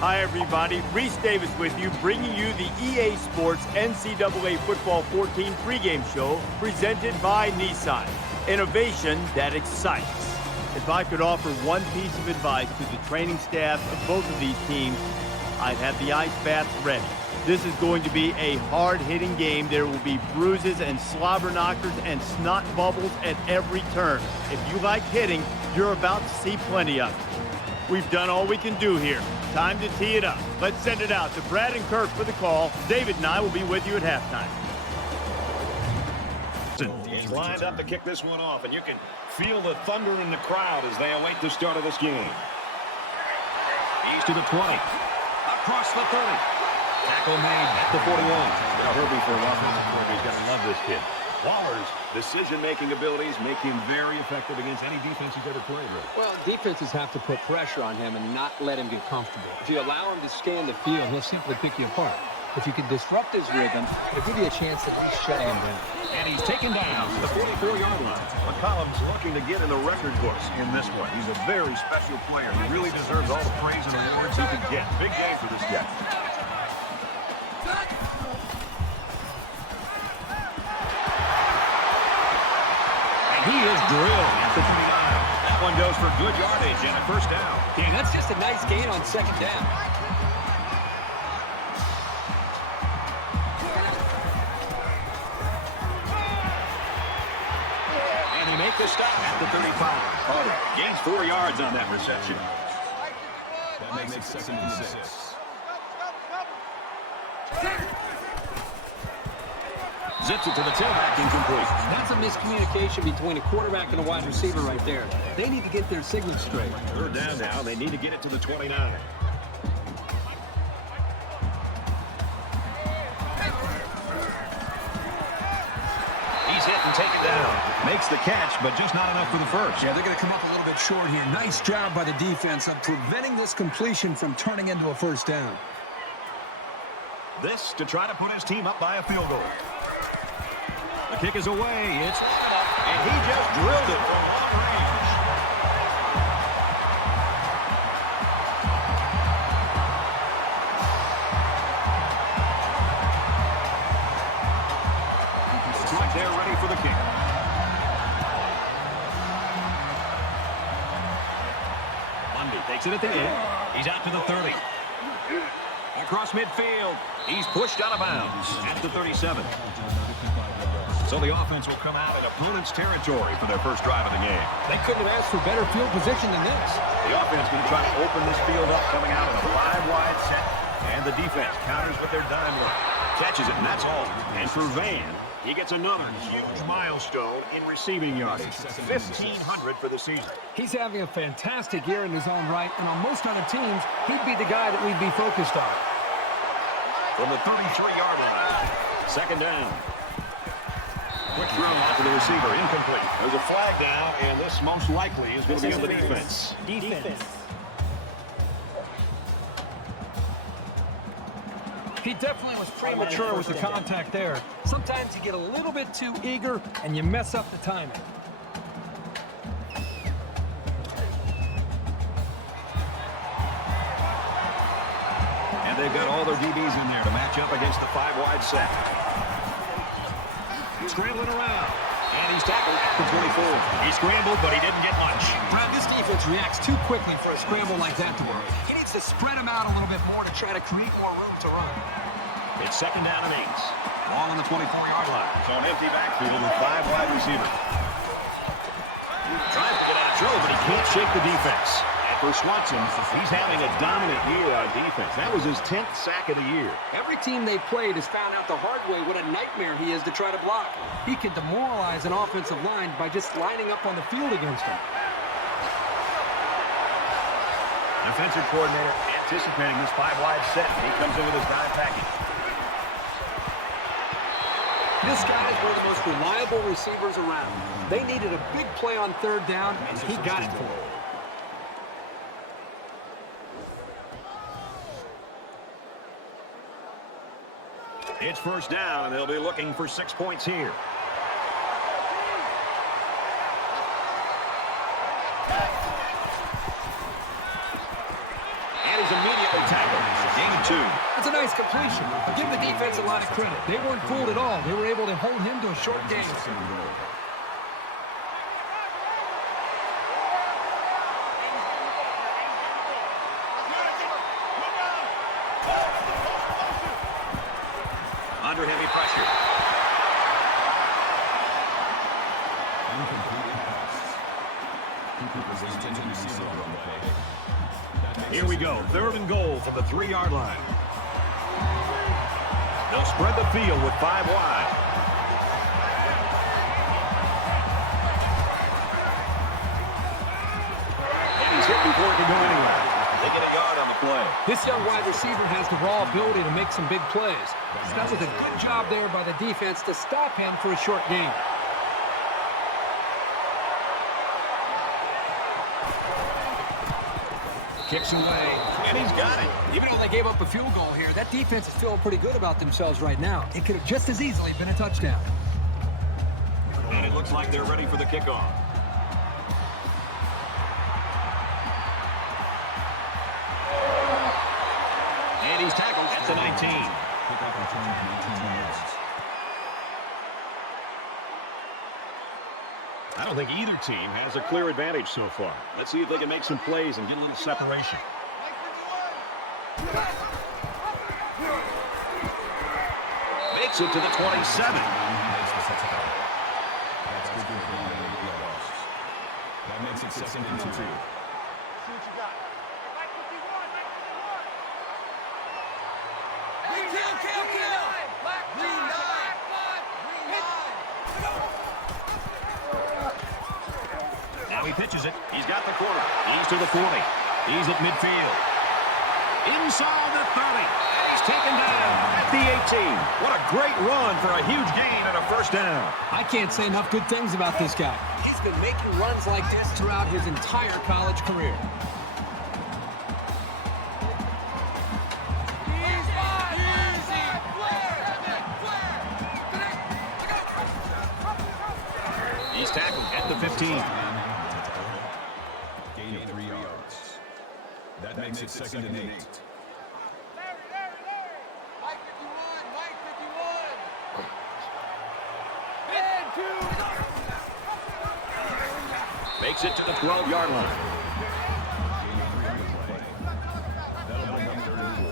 Hi, everybody. Reese Davis with you, bringing you the EA Sports NCAA Football 14 pregame show presented by Nissan. Innovation that excites. If I could offer one piece of advice to the training staff of both of these teams, I'd have the ice baths ready. This is going to be a hard-hitting game. There will be bruises and slobber knockers and snot bubbles at every turn. If you like hitting, you're about to see plenty of it. We've done all we can do here. Time to tee it up. Let's send it out to Brad and Kirk for the call. David and I will be with you at halftime. He's lined up to kick this one off, and you can feel the thunder in the crowd as they await the start of this game. He's to the 20. Across the 30. Tackle made at the 41. Now Herbie, for an offensive coordinator, he's going to love this kid. Waller's decision-making abilities make him very effective against any defense he's ever played with. Well, defenses have to put pressure on him and not let him get comfortable. If you allow him to scan the field, he'll simply pick you apart. If you can disrupt his rhythm, it'll give you a chance to at least shut him down. And he's taken down to the 44-yard line. McCollum's looking to get in the record books in this one. He's a very special player. He really deserves all the praise and awards he can get. Big game for this guy. He is drilled at the 29. That one goes for good yardage and a first down. Yeah, that's just a nice gain on second down. And he makes the stop at the 35. Gains 4 yards on that reception. That makes it second and 6. Zips it to the tailback, incomplete. That's a miscommunication between a quarterback and a wide receiver right there. They need to get their signals straight. Third down now. They need to get it to the 29. He's hit and taken down. Makes the catch, but just not enough for the first. Yeah, they're going to come up a little bit short here. Nice job by the defense of preventing this completion from turning into a first down. This to try to put his team up by a field goal. The kick is away. And he just drilled it from long range. It's right there, ready for the kick. Lundy takes it at the end. He's out to the 30. Across midfield. He's pushed out of bounds at the 37. So the offense will come out in opponent's territory for their first drive of the game. They couldn't have asked for better field position than this. The offense going to try to open this field up, coming out in a 5-wide set. And the defense counters with their dime run. Catches it, and that's all. And for Van, he gets another huge milestone in receiving yardage. 1,500 for the season. He's having a fantastic year in his own right, and on most other teams, he'd be the guy that we'd be focused on. From the 33-yard line. Second down. Quick throw out to the receiver, incomplete. There's a flag down, and this most likely is going to be on the defense. He definitely was premature with the contact there. Sometimes you get a little bit too eager, and you mess up the timing. And they've got all their DBs in there to match up against the 5-wide set. Scrambling around. And he's tackled at the 24. He scrambled, but he didn't get much. Brad, this defense reacts too quickly for a scramble like that to work. He needs to spread them out a little bit more to try to create more room to run. It's second down and 8. Long on the 24-yard line. So an empty backfield with 5 wide receivers. Trying to get out through, but he can't shake the defense. For Swanson, he's having a dominant year on defense. That was his 10th sack of the year. Every team they played has found out the hard way what a nightmare he is to try to block. He can demoralize an offensive line by just lining up on the field against him. Defensive coordinator anticipating this 5-wide set. He comes in with his dime package. This guy is one of the most reliable receivers around. They needed a big play on third down, and he got it for them. It's first down, and they'll be looking for 6 points here. And he's immediately tackled. situation. Give the defense a lot of credit. They weren't fooled at all. They were able to hold him to a short game. Under heavy pressure. Here we go. 3rd and goal from the 3-yard line. They'll spread the field with 5 wide. And he's hit before he can go anywhere. They get a yard on the play. This young wide receiver has the raw ability to make some big plays. That was a good job there by the defense to stop him for a short gain. Kicks away, and he's got it. Even though they gave up a field goal here, that defense is feeling pretty good about themselves right now. It could have just as easily been a touchdown. And it looks like they're ready for the kickoff. And he's tackled at the 19. I don't think either team has a clear advantage so far. Let's see if they can make some plays and get a little separation. Makes it to the 27. That makes it 2nd and 2. Now he pitches it. He's got the corner. He's to the 40. He's at midfield. Inside the 30. He's taken down at the 18. What a great run for a huge gain and a first down. I can't say enough good things about this guy. He's been making runs like this throughout his entire college career. He's tackled at the 15. Gain of 3 yards. That makes it 2nd and 8. Makes it to the 12-yard line. That'll bring up 3rd and 4.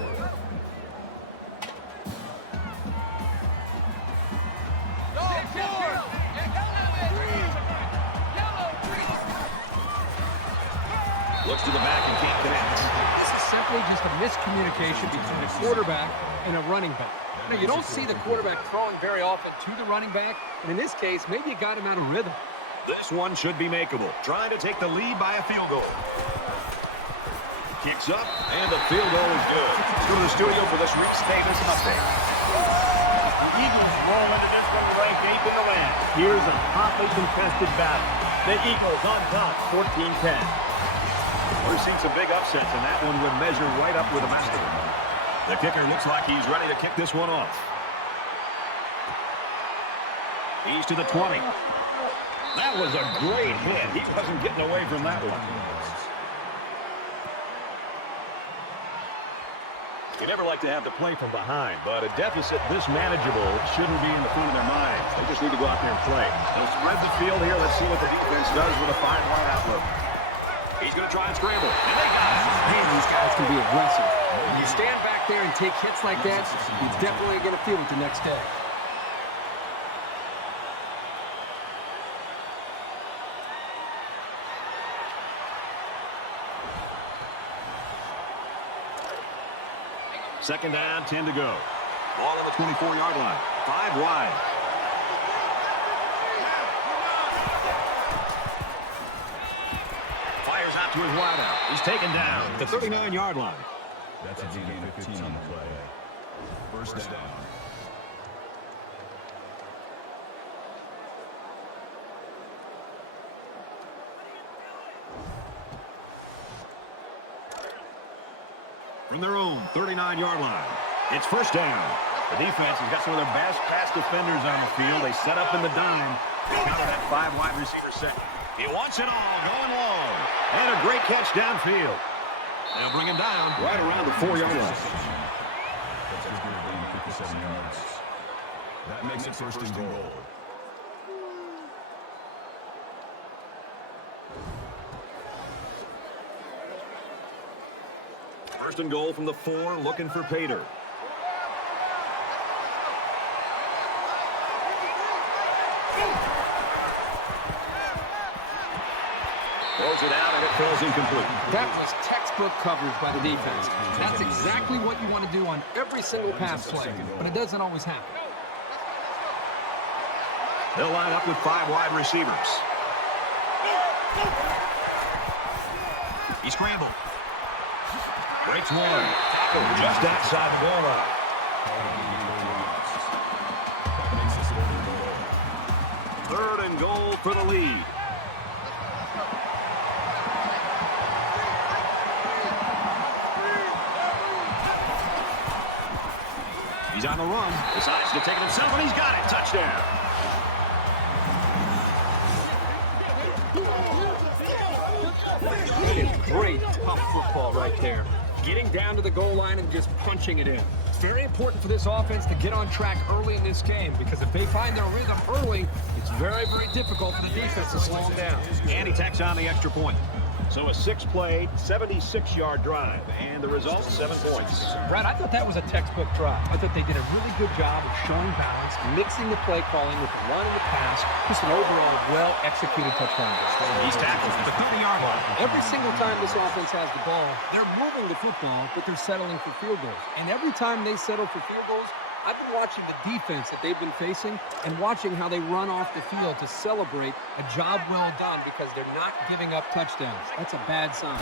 Looks to the back and can't connect. This is simply just a miscommunication between a quarterback and a running back. Now, you don't see the quarterback throwing very often to the running back, and in this case, maybe you got him out of rhythm. This one should be makeable. Trying to take the lead by a field goal. Kicks up, and the field goal is good. Let's go to the studio for this Reese Davis update. The Eagles roll into this one ranked 8th in the land. Here's a hotly contested battle. The Eagles on top, 14-10. We're seeing some big upsets, and that one would measure right up with the best of them. The kicker looks like he's ready to kick this one off. He's to the 20. That was a great hit. He wasn't getting away from that one. You never like to have to play from behind, but a deficit this manageable shouldn't be in the front of their minds. They just need to go out there and play. They'll spread the field here. Let's see what the defense does with a 5-wide outlook. He's going to try and scramble. And they got it. Man, these guys can be aggressive. When you stand back there and take hits like that, you're definitely going to feel it the next day. Second down, 10 to go. Ball on the 24-yard line. 5 wide. Fires out to his wideout. He's taken down at the 39-yard line. That's a gain of 15 on the play. First down. From their own 39-yard line. It's first down. The defense has got some of their best pass defenders on the field. They set up in the dime. Counter that 5-wide receiver set. He wants it all, going long. And a great catch downfield. They'll bring him down right around the 4-yard line. 7 yards. That makes it first and goal. First and goal from the 4, looking for Pater. Throws it out, and it falls incomplete. That was textbook coverage by the defense. That's exactly what you want to do on every single pass play, but it doesn't always happen. They'll line up with 5 wide receivers. He scrambled. Breaks one. Just outside the goal line. Third and goal for the lead. He's on the run. Decides to take it himself, and he's got it. Touchdown. That is great, tough football right there. Getting down to the goal line and just punching it in. It's very important for this offense to get on track early in this game, because if they find their rhythm early, it's very, very difficult for the defense to slow them down. And he tacks on the extra point. So a 6-play, 76-yard drive, and the result, 7 points. Brad, I thought that was a textbook drive. I thought they did a really good job of showing balance, mixing the play calling with the run and the pass. Just an overall well-executed touchdown. He's tackled at the 30-yard line. Every single time this offense has the ball, they're moving the football, but they're settling for field goals. And every time they settle for field goals, I've been watching the defense that they've been facing and watching how they run off the field to celebrate a job well done, because they're not giving up touchdowns. That's a bad sign.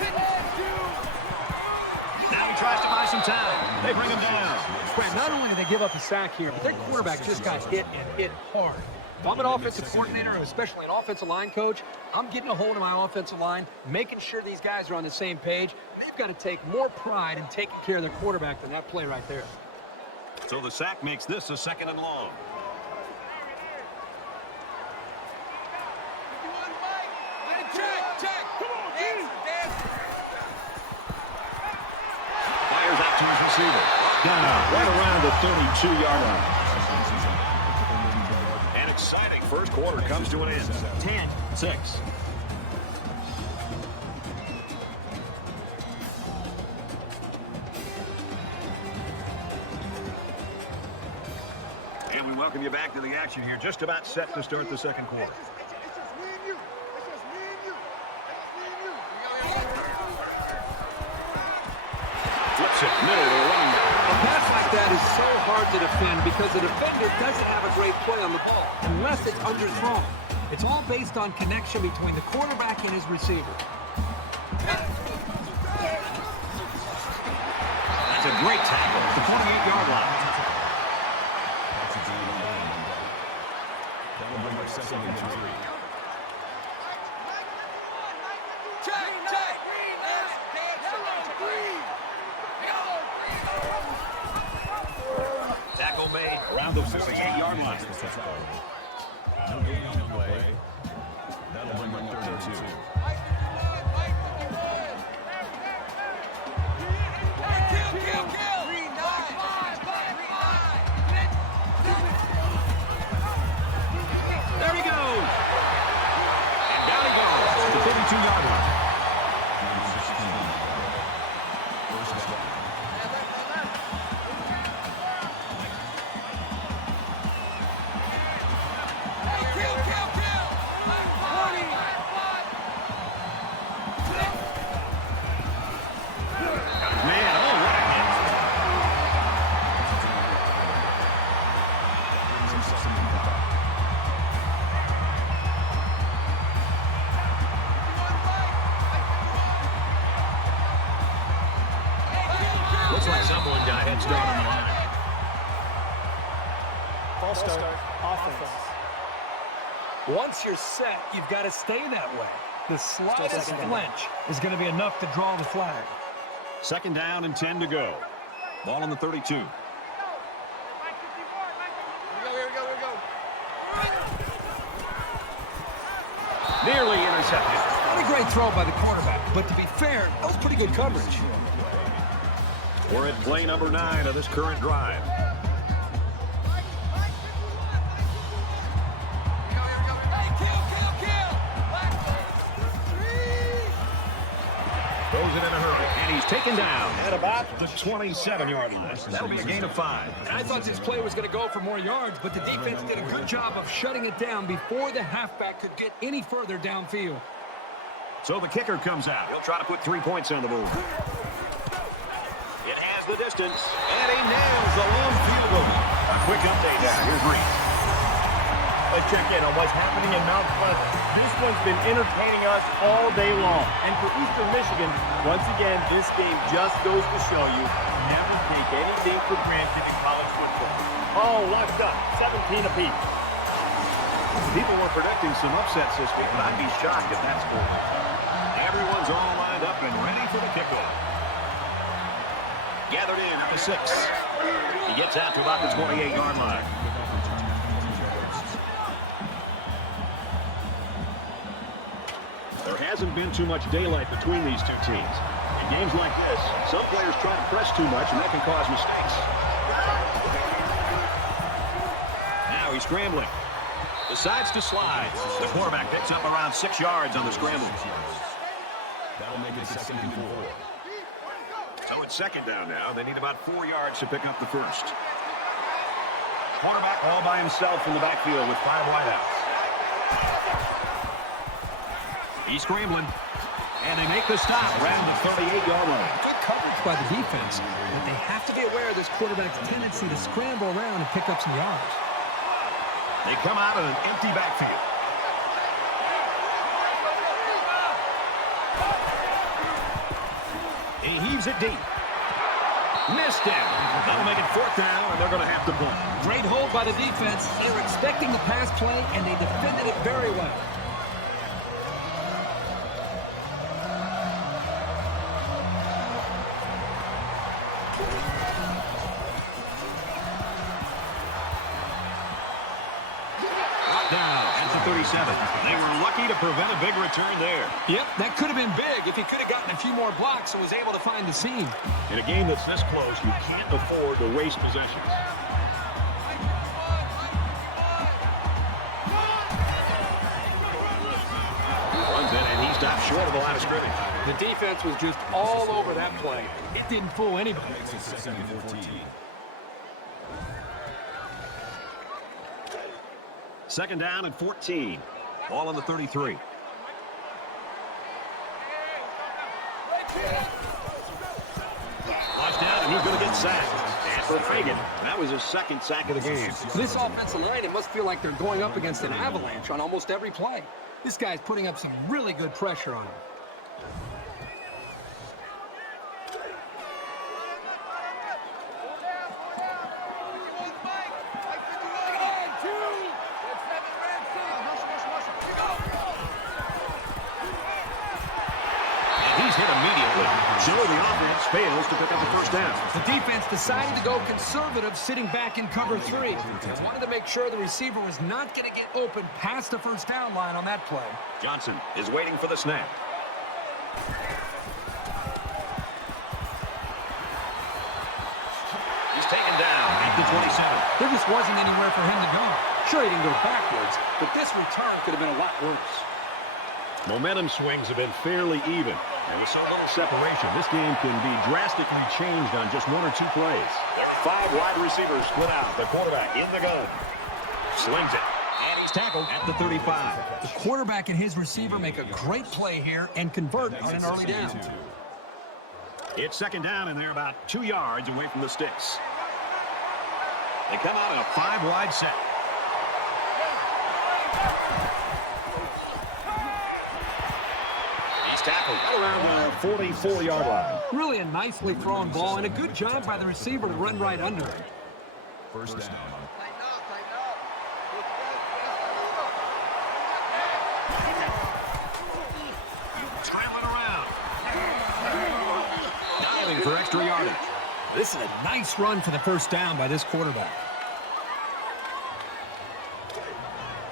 Now he tries to buy some time. They bring him down. Brad, not only did they give up a sack here, but their quarterback just got hit and hit hard. If I'm an offensive coordinator, and especially an offensive line coach, I'm getting a hold of my offensive line, making sure these guys are on the same page. They've got to take more pride in taking care of their quarterback than that play right there. So the sack makes this a 2nd and long. Fires out to his receiver. Down, right around the 32-yard line. An exciting first quarter comes to an end. 10-6. And we welcome you back to the action here. Just about set to start the second quarter. Flips it, middle to the running back. A pass like that is so hard to defend because the defender doesn't have a great play on the ball unless it's underthrown. It's all based on connection between the quarterback and his receiver. That's a great tackle at the 48-yard line. That'll bring our second and 3. Tackle made around the 48-yard line. No gain on the play. That'll bring our 32. There he goes. And down he goes to the 52-yard line. Looks like someone got head start on the line. False start, offense. Once you're set, you've got to stay that way. The slightest flinch is going to be enough to draw the flag. 2nd down and 10 to go. Ball on the 32. Here we go. Nearly intercepted. Not a great throw by the quarterback, but to be fair, that was pretty good coverage. We're at play number 9 of this current drive. He's taken down at about the 27-yard line. That'll be a gain of 5. I thought this play was going to go for more yards, but the defense did a good job of shutting it down before the halfback could get any further downfield. So the kicker comes out. He'll try to put 3 points on the board. It has the distance, and he nails the long field goal. A quick update now. Here's Reese. Let's check in on what's happening in Mount Pleasant. This one's been entertaining us all day long. And for Eastern Michigan, once again, this game just goes to show you never take anything for granted in college football. Oh, locked up, 17 apiece. People were predicting some upsets this week, but I'd be shocked if that's true. Everyone's all lined up and ready for the kickoff. Gathered in at the 6. He gets out to about the 28-yard line. There hasn't been too much daylight between these two teams. In games like this, some players try to press too much, and that can cause mistakes. Now he's scrambling. Decides to slide. The quarterback picks up around 6 yards on the scramble. That'll make it 2nd and 4. So it's 2nd down now. They need about 4 yards to pick up the first. Quarterback all by himself in the backfield with 5 wideouts. He's scrambling. And they make the stop around the 38-yard line. Good coverage by the defense, but they have to be aware of this quarterback's tendency to scramble around and pick up some yards. They come out in an empty backfield. He heaves it deep. Missed it. That'll make it 4th down, and they're going to have to punt. Great hold by the defense. They were expecting the pass play, and they defended it very well. Down at the 37. They were lucky to prevent a big return there. Yep, that could have been big if he could have gotten a few more blocks and was able to find the seam. In a game that's this close, you can't afford to waste possessions. Runs in, and he stopped short of the line of scrimmage. The defense was just all over that play. It didn't fool anybody. Makes it 2nd and 14. 2nd down and 14. Ball on the 33. Lost down, and he's going to get sacked. And for Fagan, that was his 2nd sack of the game. This offensive line, it must feel like they're going up against an avalanche on almost every play. This guy's putting up some really good pressure on him. So the offense fails to pick up the 1st down. The defense decided to go conservative, sitting back in cover 3. They wanted to make sure the receiver was not going to get open past the 1st down line on that play. Johnson is waiting for the snap. He's taken down at the 27. There just wasn't anywhere for him to go. Sure, he didn't go backwards, but this return could have been a lot worse. Momentum swings have been fairly even. And with so little separation, this game can be drastically changed on just 1 or 2 plays. 5 wide receivers split out. The quarterback in the gun. Slings it. And he's tackled at the 35. The quarterback and his receiver make a great play here and convert on an early down. It's 2nd down, and they're about 2 yards away from the sticks. They come out in a 5-wide set. Tackled right around the 44-yard line. Really a nicely thrown ball and a good job by the receiver to run right under it. 1st down. Trailing around. Diving for extra yardage. This is a nice run for the 1st down by this quarterback.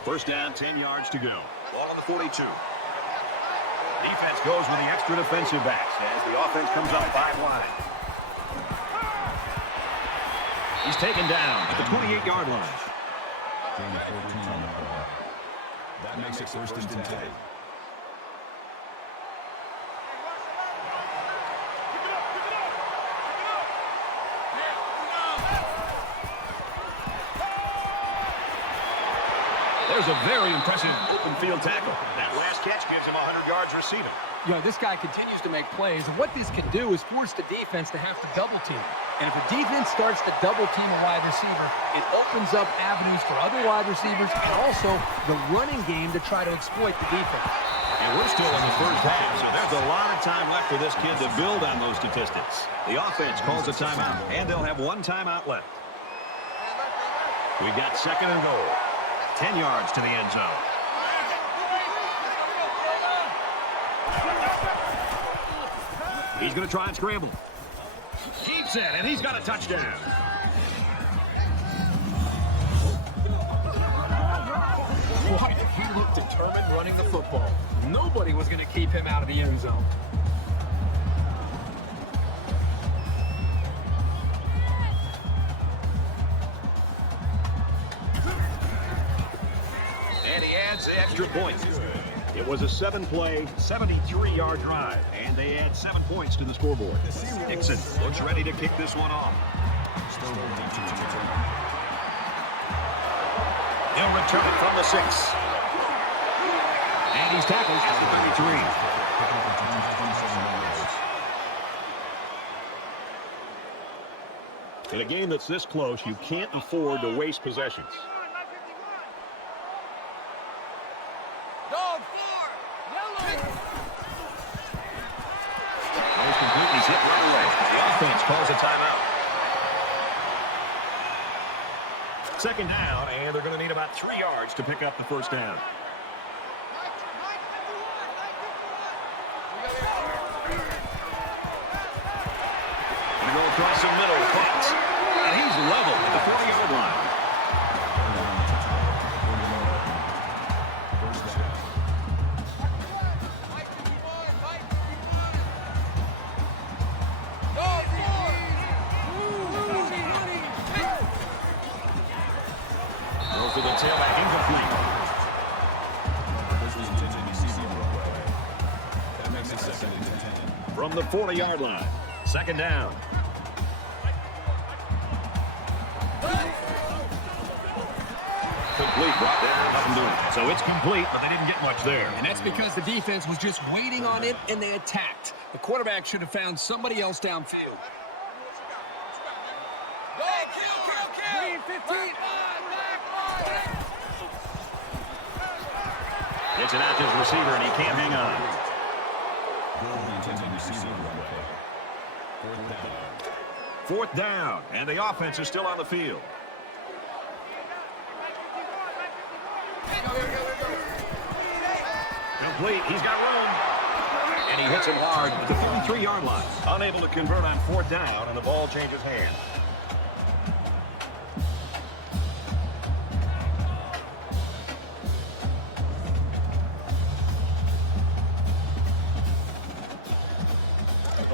1st down, 10 yards to go. Ball on the 42. Defense goes with the extra defensive backs as the offense comes up 5 wide. He's taken down at the 28-yard line. Gain of 14. That makes it 1st and 10. There's a very impressive open field tackle. That last catch gives him 100 yards receiving. You know, this guy continues to make plays, and what this can do is force the defense to have to double team. And if a defense starts to double team a wide receiver, it opens up avenues for other wide receivers and also the running game to try to exploit the defense. And we're still in the first half, so there's a lot of time left for this kid to build on those statistics. The offense calls a timeout, and they'll have one timeout left. We've got second and goal. 10 yards to the end zone. He's going to try and scramble. Keeps it, and he's got a touchdown. Boy, he looked determined running the football. Nobody was going to keep him out of the end zone. And he adds the extra point. It was a 7-play, 73-yard drive, and they add 7 points to the scoreboard. Dixon looks ready to kick this one off. He'll return it from the 6. And he's tackled at the 33. In a game that's this close, you can't afford to waste possessions. He's hit right away. The offense calls a timeout. Second down, and they're going to need about 3 yards to pick up the first down. Going to go across the middle, and he's level at the 40-yard line. To the tailback, incomplete. That makes it second and 10. From the 40-yard line. Second down. Complete, brought down, nothing doing. So it's complete, but they didn't get much there. And that's because the defense was just waiting on it, and they attacked. The quarterback should have found somebody else downfield. Gets it out to his receiver, and he can't hang on. Fourth down, and the offense is still on the field. Complete, he's got room. And he hits him hard at the 33-yard line. Unable to convert on fourth down, and the ball changes hands.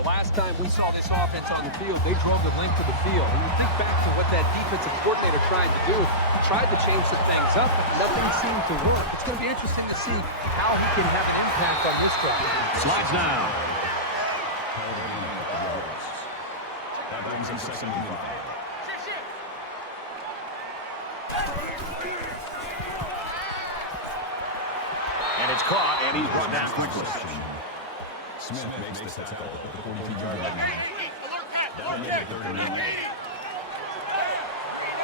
Last time we saw this offense on the field, they drove the length of the field. And you think back to what that defensive coordinator tried to do. He tried to change some things up, but nothing seemed to work. It's going to be interesting to see how he can have an impact on this drive. Slides down. That brings him second and 5. And it's caught, and he's brought down quickly. Smith makes the tackle at the 42-yard line. That'll make it 3rd and 9.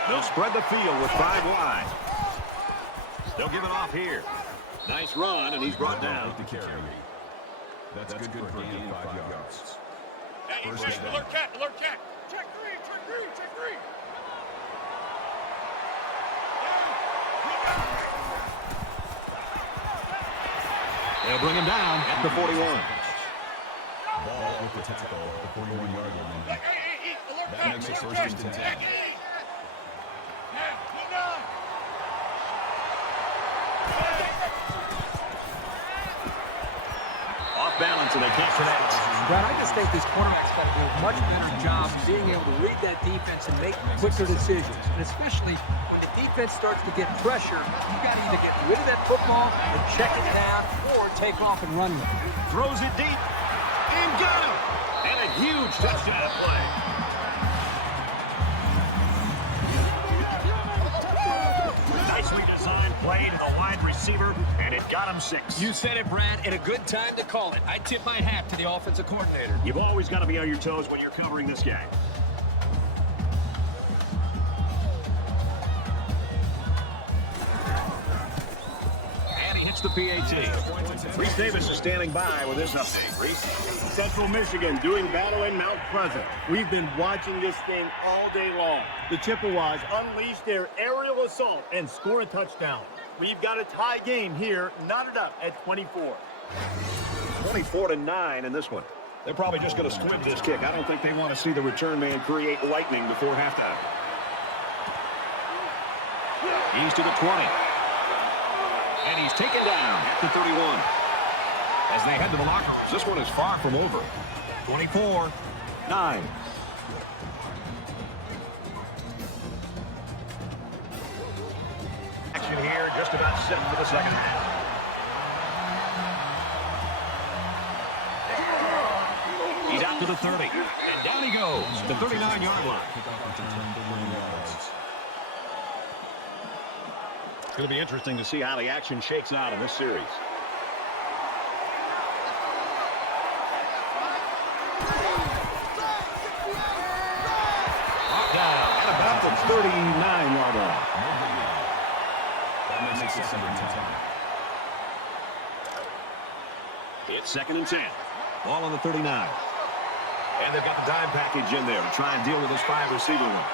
They'll spread the field with 5 wide. They'll give it off here. Nice run, and he's brought down. The carry. That's good for a gain of 5 yards. First down. Alert cat. Check three. They'll bring him down at the 41. Ball with the tackle at the 41-yard line. That makes it 1st and 10. Off balance, and they can't connect. Brad, I just think this quarterback's got to do a much better job of being able to read that defense and make quicker decisions. And especially when the defense starts to get pressure, you got to either get rid of that football and check it down or take off and run with it. Throws it deep. And got him. And a huge touchdown play. Nicely designed play. receiver, and it got him 6. You said it, Brad, and a good time to call it. I tip my hat to the offensive coordinator. You've always got to be on your toes when you're covering this guy. And he hits the PAT. Reese Davis is standing by with this update. Reese? Central Michigan doing battle in Mount Pleasant. We've been watching this game all day long. The Chippewas unleash their aerial assault and score a touchdown. We've got a tie game here, knotted up at 24. 24-9 in this one. They're probably just going to squib this kick. I don't think they want to see the return man create lightning before halftime. He's to the 20. And he's taken down at the 31. As they head to the locker rooms, this one is far from over. 24-9. Action here, just about set for the second half. He's out to the 30, and down he goes, the 39-yard line. It's going to be interesting to see how the action shakes out in this series. At about the 39-yard line. That makes it 2nd and 10. It's 2nd and 10. Ball on the 39. And they've got the dime package in there to try and deal with this 5-receiver one.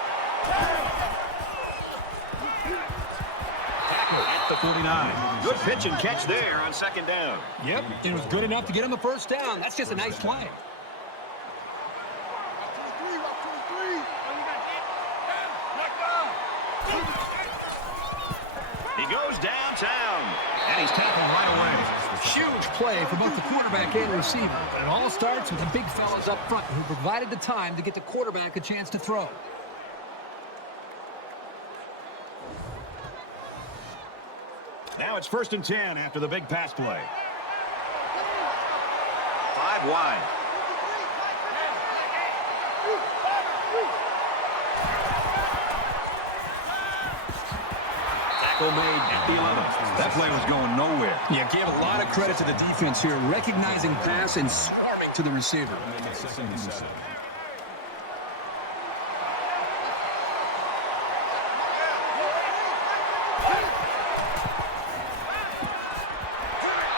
Tackle at the 49. Good pitch and catch there on 2nd down. Yep, it was good enough to get him the first down. That's just a nice play. He goes downtown, and he's tackled right away. Huge play for both the quarterback and receiver. It all starts with the big fellas up front who provided the time to get the quarterback a chance to throw. Now it's 1st and 10 after the big pass play. 5 wide. Tackle made at the 11. That play was going nowhere. Yeah, gave a lot of credit to the defense here, recognizing pass and swarming to the receiver. Make it 2nd and 7.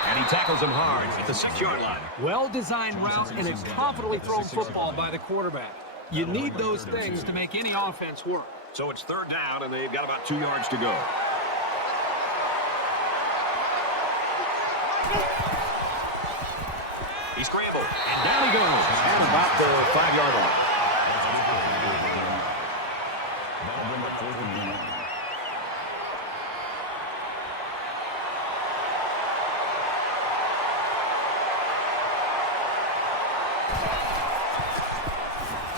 And he tackles him hard at the 6-yard line. Well-designed route and a confidently thrown football by the quarterback. You need those things to make any offense work. So it's 3rd down, and they've got about 2 yards to go. He scrambled, and down he goes, and about the 5-yard line. That'll bring up 4th and 9.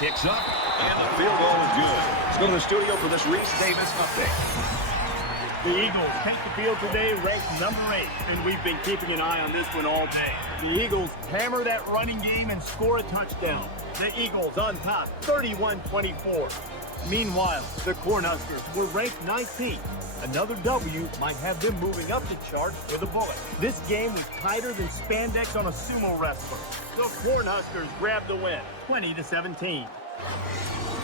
Kicks up, and the field goal is good. Let's go to the studio for this Reese Davis update. The Eagles take the field today ranked number 8, and we've been keeping an eye on this one all day. The Eagles hammer that running game and score a touchdown. The Eagles on top, 31-24. Meanwhile, the Cornhuskers were ranked 19th. Another W might have them moving up the chart with a bullet. This game was tighter than spandex on a sumo wrestler. The Cornhuskers grabbed the win, 20-17.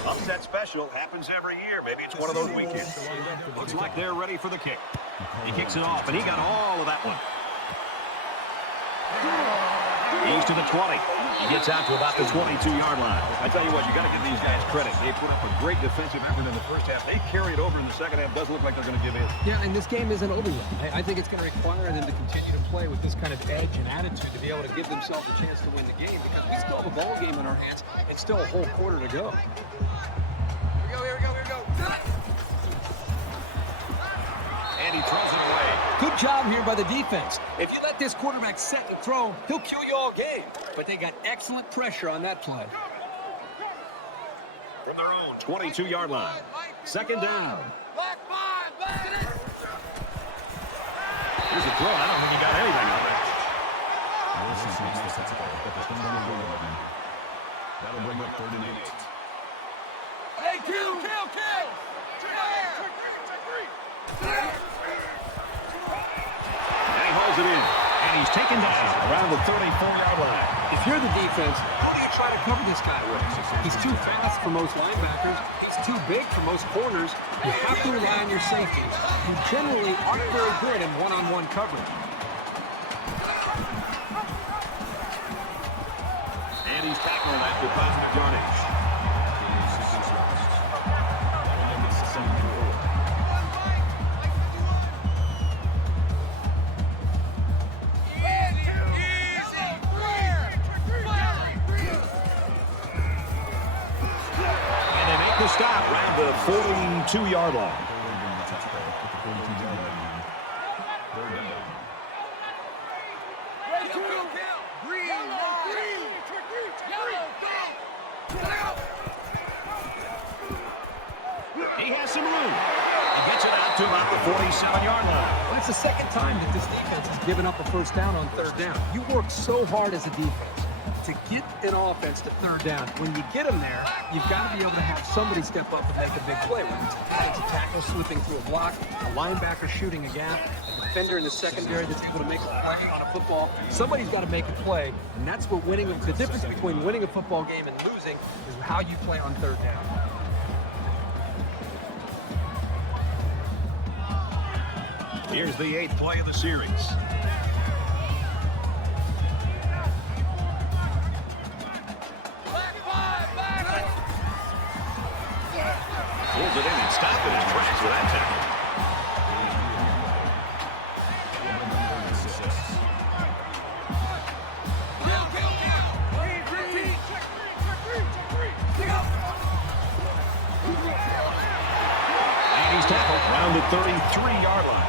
Upset special happens every year. Maybe it's one of those weekends. Looks like they're ready for the kick. He kicks it off, and he got all of that one. He's to the 20. He gets out to about the 22-yard line. I tell you what, you got to give these guys credit. They put up a great defensive effort in the first half. They carry it over in the second half. Doesn't look like they're going to give in. Yeah, and this game isn't over yet. I think it's going to require them to continue to play with this kind of edge and attitude to be able to give themselves a chance to win the game, because we still have a ball game in our hands and still a whole quarter to go. Here we go. And he throws it away. Good job here by the defense. If you let this quarterback set and throw, he'll kill you all game. But they got excellent pressure on that play. From their own 22-yard line. 2nd down. Here's a throw. I don't think he got anything on it. Wilson makes the tackle at the 21-yard line. That'll bring up 3rd and 8. Hey, kill! Check 3! He's taken down around the 34-yard line. If you're the defense, how do you try to cover this guy with? He's too fast for most linebackers. He's too big for most corners. You have to rely on your safeties, who generally aren't very good in one-on-one coverage. And he's tackled after positive yardage. The stop around the 42-yard line. He has some room. He gets it out to about the 47-yard line. Well, it's the second time that this defense has given up a first down on third down. You work so hard as a defense to get an offense to third down. When you get them there, you've got to be able to have somebody step up and make a big play. Whether it's a defensive tackle slipping through a block, a linebacker shooting a gap, a defender in the secondary that's able to make a play on a football. Somebody's got to make a play, and that's what winning. The difference between winning a football game and losing is how you play on third down. Here's the 8th play of the series. Pulls it in and stopped in his tracks with that tackle. And he's tackled around the 33-yard line.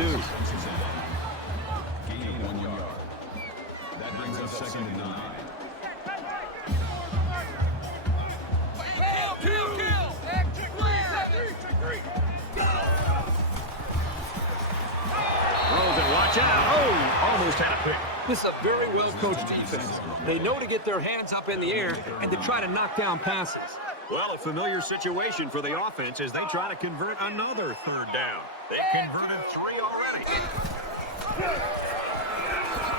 Gain of 1 yard. That brings us second and 9. Throws it, watch out. Oh, almost had a pick. This is a very well-coached defense. They know to get their hands up in the air and to try to knock down passes. Well, a familiar situation for the offense as they try to convert another third down. They've converted 3 already.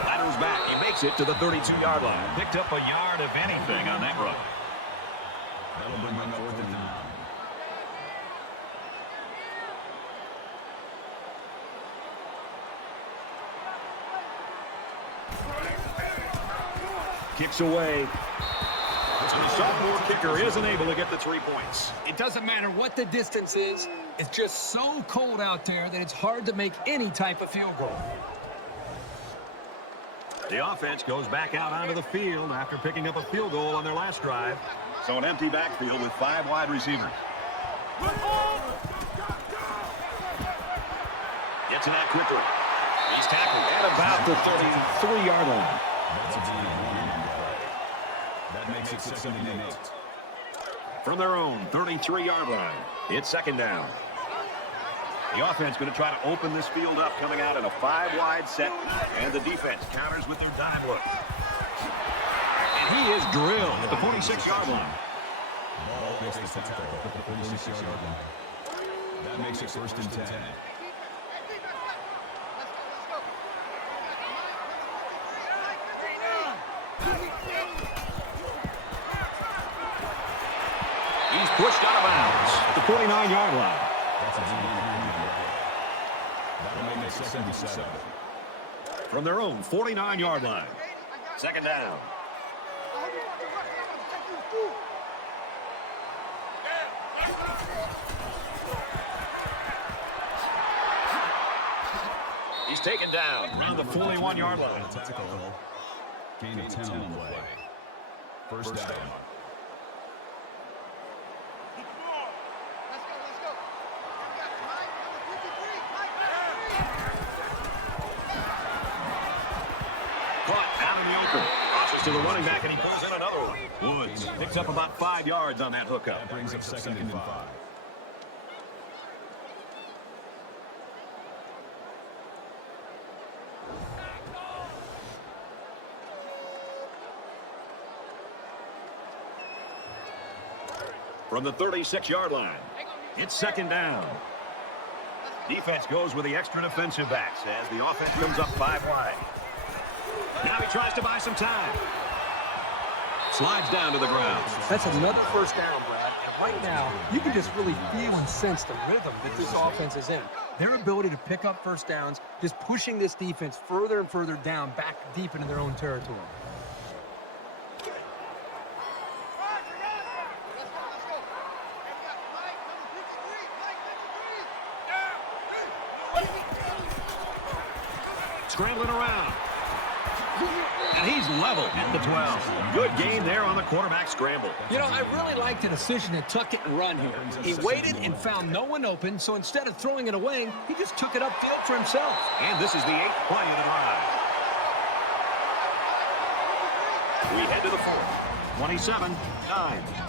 Ladders back. He makes it to the 32-yard line. Picked up a yard of anything on that run. That'll bring him up 4th and 9. Kicks away. The sophomore kicker isn't able to get the 3 points. It doesn't matter what the distance is. It's just so cold out there that it's hard to make any type of field goal. The offense goes back out onto the field after picking up a field goal on their last drive. So an empty backfield with 5 wide receivers. Gets it out quickly. He's tackled at about the 33-yard line. That makes it 2nd and 8. From their own 33-yard line, it's 2nd down. The offense going to try to open this field up, coming out in a 5-wide set, and the defense counters with their dime look. And he is drilled at the 46-yard line. Ball makes the tackle at the 46-yard line. That makes it 1st and 10. He's pushed out of bounds at the 49-yard line. That's a that'll make it 2nd and 7. From their own 49-yard line. 2nd down. He's taken down around the 41-yard line. Tackle. Gain of 10 on the play. 1st down. To the running back, and he pulls in another one. Woods picks up about 5 yards on that hookup. That brings up 2nd and 5. from the 36-yard line. It's second down. Defense goes with the extra defensive backs as the offense comes up 5 wide. Now he tries to buy some time. Slides down to the ground. That's another first down, Brad. And right now, you can just really feel and sense the rhythm that this offense is in. Their ability to pick up first downs, just pushing this defense further and further down, back deep into their own territory. Scrambling around. And he's level at the 12. Good game there on the quarterback scramble. You know, I really like the decision to tuck it and run here. He waited and found no one open, so instead of throwing it away, he just took it upfield for himself. And this is the 8th play of the drive. We head to the 4th. 27-9.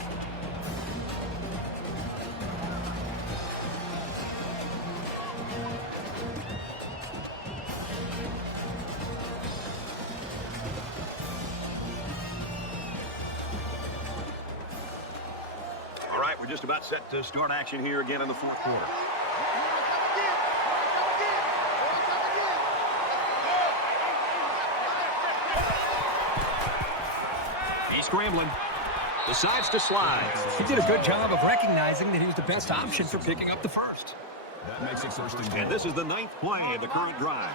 We're just about set to start action here again in the 4th quarter. He's scrambling. Decides to slide. He did a good job of recognizing that he was the best option for picking up the first. That makes it first and goal. And this is the 9th play of the current drive.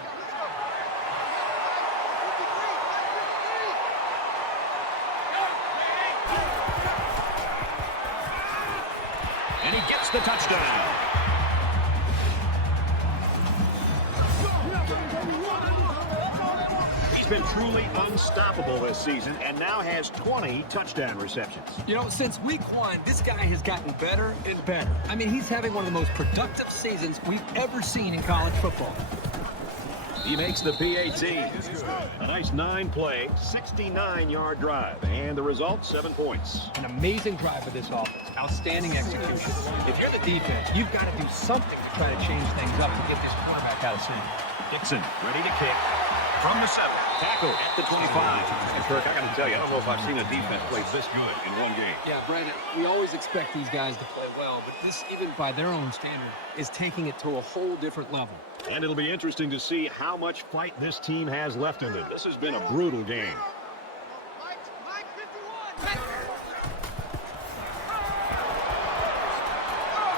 And he gets the touchdown. He's been truly unstoppable this season and now has 20 touchdown receptions. You know, since week 1, this guy has gotten better and better. I mean, he's having one of the most productive seasons we've ever seen in college football. He makes the PAT. A nice 9-play, 69-yard drive. And the result, 7 points. An amazing drive of this offense. Outstanding execution. If you're the defense, you've got to do something to try to change things up to get this quarterback out of sync. Dixon ready to kick from the 7. Tackle at the 25. And Kirk, I got to tell you, I don't know if I've seen a defense play this good in one game. Yeah, Brandon, we always expect these guys to play well, but this, even by their own standard, is taking it to a whole different level. And it'll be interesting to see how much fight this team has left in them. This has been a brutal game.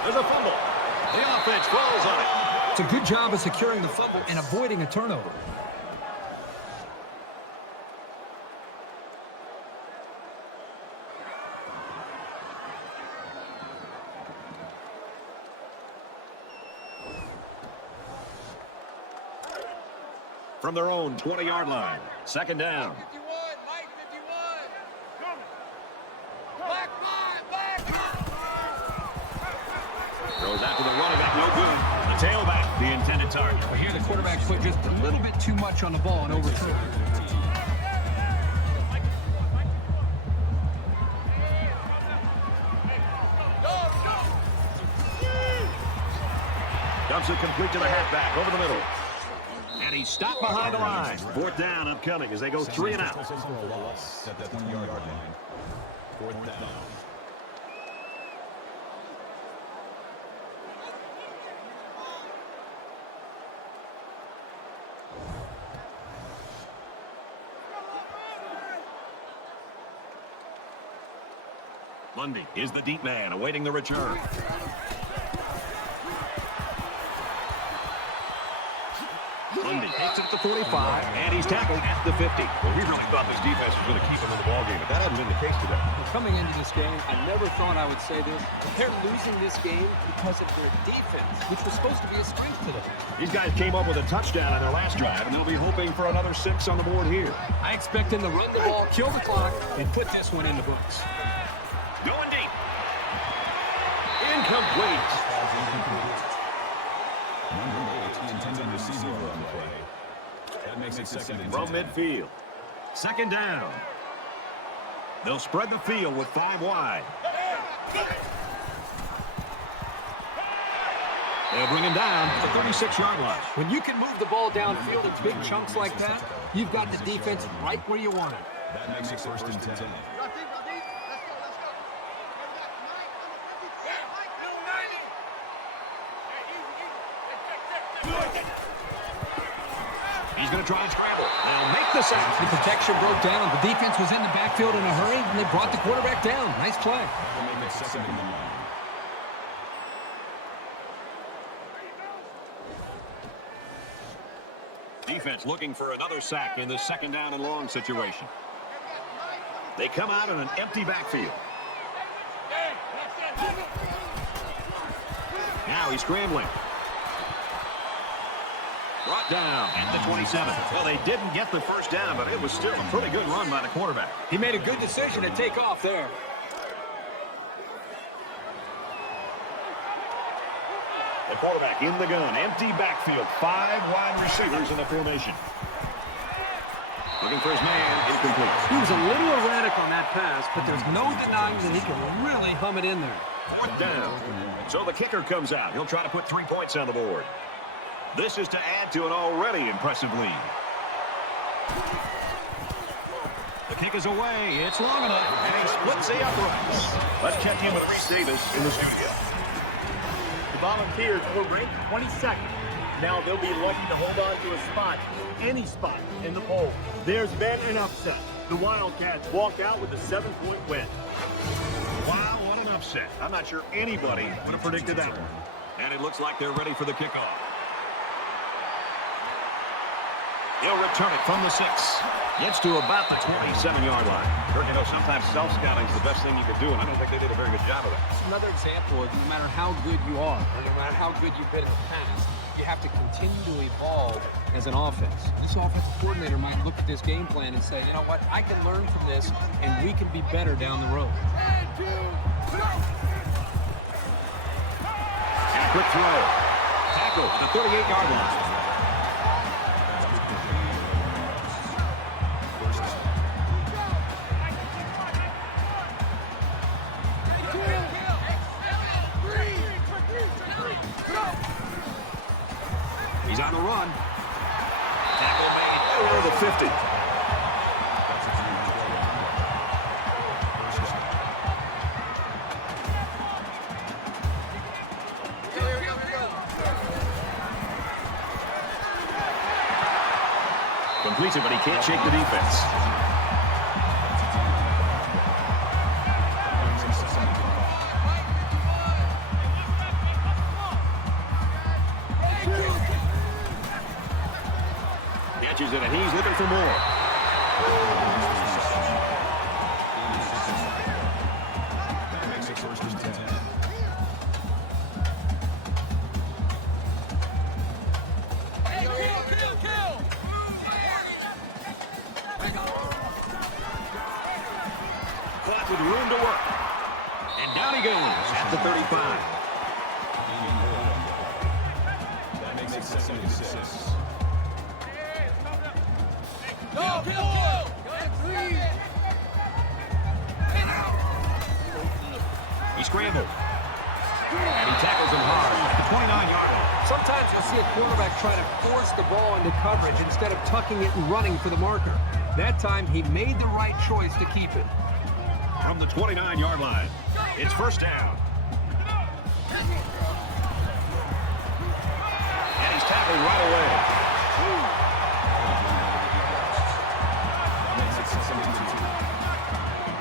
There's a fumble. The offense falls on it. It's a good job of securing the fumble and avoiding a turnover. From their own 20-yard line. Second down. 51, Mike 51. Back five. Throws out to the running back, no good. The tailback, the intended target. But here the quarterback put just a little bit too much on the ball and overthrew it. Dumps it complete to the halfback over the middle. And he's stopped behind the line. 4th down upcoming as they go 3 and out. For a loss at that 1-yard line. 4th down. Lundy is the deep man awaiting the return. Lundy takes it to 45, and he's tackled at the 50. Well, we really thought this defense was going to keep him in the ballgame, but that hasn't been the case today. Well, coming into this game, I never thought I would say this. They're losing this game because of their defense, which was supposed to be a strength to them. These guys came up with a touchdown on their last drive, and they'll be hoping for another 6 on the board here. I expect them to run the ball, kill the clock, and put this one in the books. Going deep. Incomplete. Number 8, the intended receiver on the play. That makes it second and From 10. midfield. Second down. They'll spread the field with 5 wide. They'll bring him down at the 36-yard line. When you can move the ball downfield in big chunks like that, you've got the defense right where you want it. That makes it first and 10. He's going to try and scramble. They'll make the sack. The protection broke down. The defense was in the backfield in a hurry, and they brought the quarterback down. Nice play. They'll make it second and 9. Defense looking for another sack in this second down and long situation. They come out in an empty backfield. Now he's scrambling. Brought down at the 27. Well, they didn't get the first down, but it was still a pretty good run by the quarterback. He made a good decision to take off there. The quarterback in the gun. Empty backfield. 5 wide receivers in the formation. Looking for his man. Incomplete. He was a little erratic on that pass, but there's no denying that he can really hum it in there. 4th down. So the kicker comes out. He'll try to put 3 points on the board. This is to add to an already impressive lead. The kick is away. It's long enough, and he splits the uprights. Let's check in with Reese Davis in the studio. The Volunteers were ranked 22nd. Now they'll be lucky to hold on to a spot, any spot, in the poll. There's been an upset. The Wildcats walked out with a 7-point win. Wow, what an upset. I'm not sure anybody would have predicted that one. And it looks like they're ready for the kickoff. He'll return it from the 6. Gets to about the 27-yard line. Kirk, you know, sometimes self-scouting is the best thing you can do, and I don't think they did a very good job of that. It's another example of no matter how good you are, or no matter how good you've been in the past, you have to continue to evolve as an offense. This offensive coordinator might look at this game plan and say, you know what, I can learn from this, and we can be better down the road. And a quick throw. Tackle at the 38-yard line. He's on the run. Tackle made over the 50. Completes it, but he can't shake the defense. Catches it, and he's looking for more. That makes it first and 10. Clock with room to work. And down he goes at the 35. That makes it second and 6. He scrambled. And he tackles him hard at the 29-yard line. Sometimes you'll see a quarterback try to force the ball into coverage instead of tucking it and running for the marker. That time, he made the right choice to keep it. From the 29-yard line, it's first down. And he's tackled right away.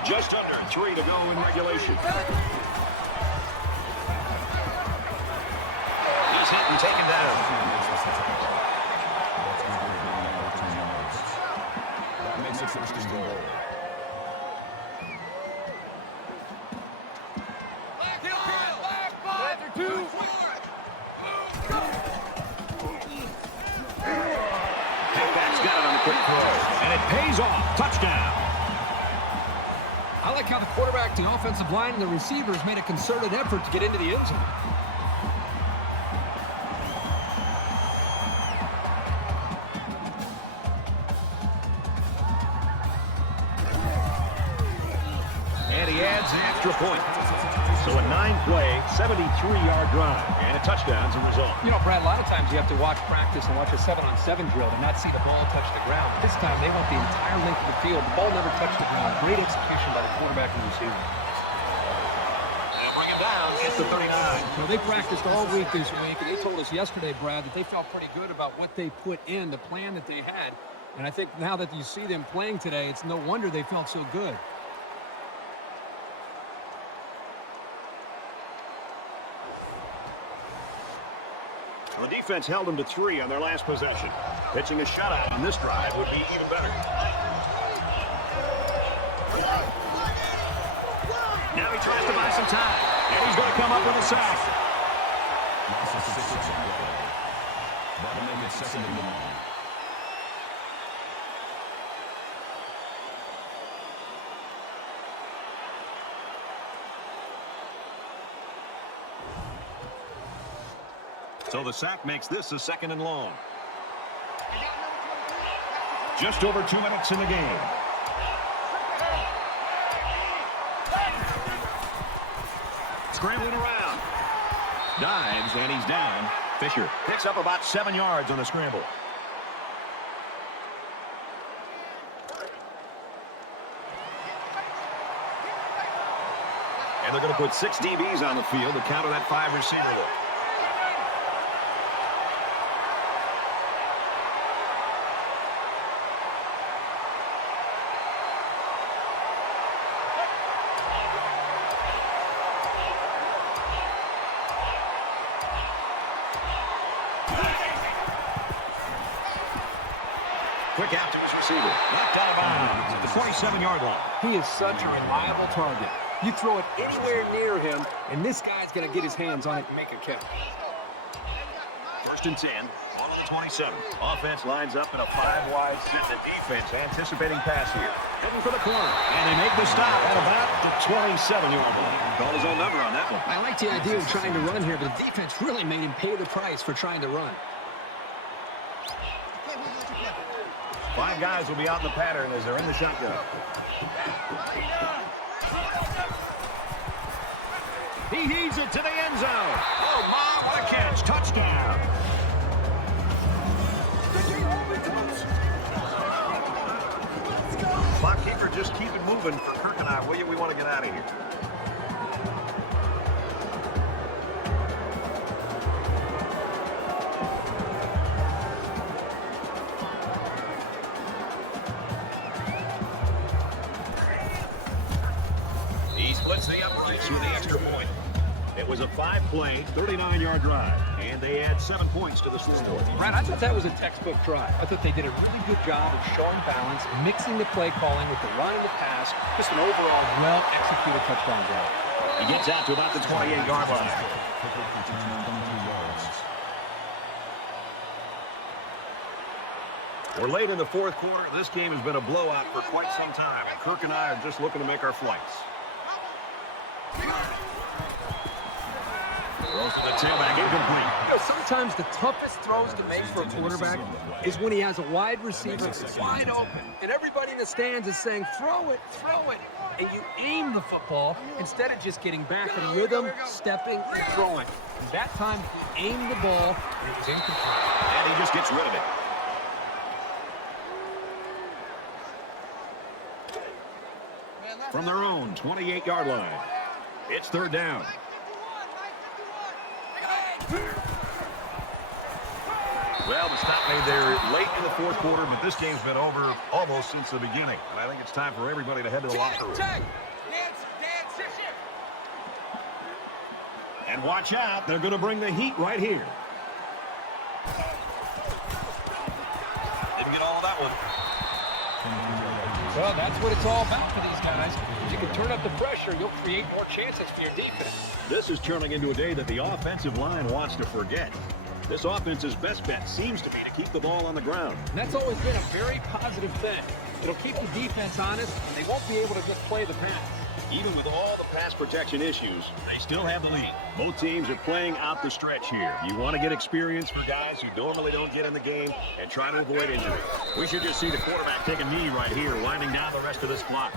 Just under 3 to go in regulation. He's hit and taken down. That makes it first and goal. Payback's got it on the quick throw. And it pays off. Touchdown. I like how the quarterback, the offensive line, and the receivers made a concerted effort to get into the end zone. And he adds an extra point. So a 9-play, 73-yard drive. And a touchdown's a result. You know, Brad, a lot of times you have to watch practice and watch a 7-on-7 drill and not see the ball touch the ground. This time, they want the entire length of the field. The ball never touched the ground. Great execution by the quarterback and receiver. They'll bring him down at the 39. So they practiced all week this week, and they told us yesterday, Brad, that they felt pretty good about what they put in, the plan that they had. And I think now that you see them playing today, it's no wonder they felt so good. The defense held them to 3 on their last possession. Pitching a shutout on this drive would be even better. Now he tries to buy some time, and he's going to come up with a sack. Loss of 6 on play. That'll make it 2nd and long. So the sack makes this a 2nd and long. Just over 2 minutes in the game. Scrambling around. Dives, and he's down. Fisher picks up about 7 yards on the scramble. And they're going to put 6 DBs on the field to counter that 5 receiver look. Quick out to his receiver. Knocked out of bounds at the 27-yard line. He is such a reliable target. You throw it anywhere near him, and this guy's going to get his hands on it and make a catch. 1st and 10, on the 27. Offense lines up in a 5-wide set. The defense anticipating pass here. Heading for the corner. And they make the stop at about the 27-yard line. Called his own number on that one. I like the idea of trying to run here, but the defense really made him pay the price for trying to run. 5 guys will be out in the pattern as they're in the shotgun. He heaves it to the end zone. Oh, my, what a catch. Touchdown. Clock keeper, just keep it moving for Kirk and I, will you? We want to get out of here. He splits the uprights with the extra point. It was a 5-play, 39-yard drive, and they add 7 points to the scoreboard. Brad, I thought that was a textbook drive. I thought they did a really good job of showing balance, mixing the play calling with the run and the pass. Just an overall well-executed touchdown drive. He gets out to about the 28-yard line. We're late in the 4th quarter. This game has been a blowout for quite some time. Kirk and I are just looking to make our flights. Throws to the tailback, incomplete. You know, sometimes the toughest throws to make for a quarterback is when he has a wide receiver wide open, and everybody in the stands is saying, throw it, and you aim the football instead of just getting back in rhythm, stepping, and throwing. And that time, he aimed the ball, and it was incomplete. And he just gets rid of it. From their own 28-yard line. It's 3rd down. Well, the stop made there late in the 4th quarter, but this game's been over almost since the beginning. And I think it's time for everybody to head to the locker room. And watch out, they're going to bring the heat right here. Didn't get all of that one. Well, that's what it's all about for these guys. If you can turn up the pressure, you'll create more chances for your defense. This is turning into a day that the offensive line wants to forget. This offense's best bet seems to be to keep the ball on the ground. And that's always been a very positive thing. It'll keep the defense honest, and they won't be able to just play the pass. Even with all the pass protection issues, they still have the lead. Both teams are playing out the stretch here. You want to get experience for guys who normally don't get in the game and try to avoid injury. We should just see the quarterback take a knee right here, winding down the rest of this clock.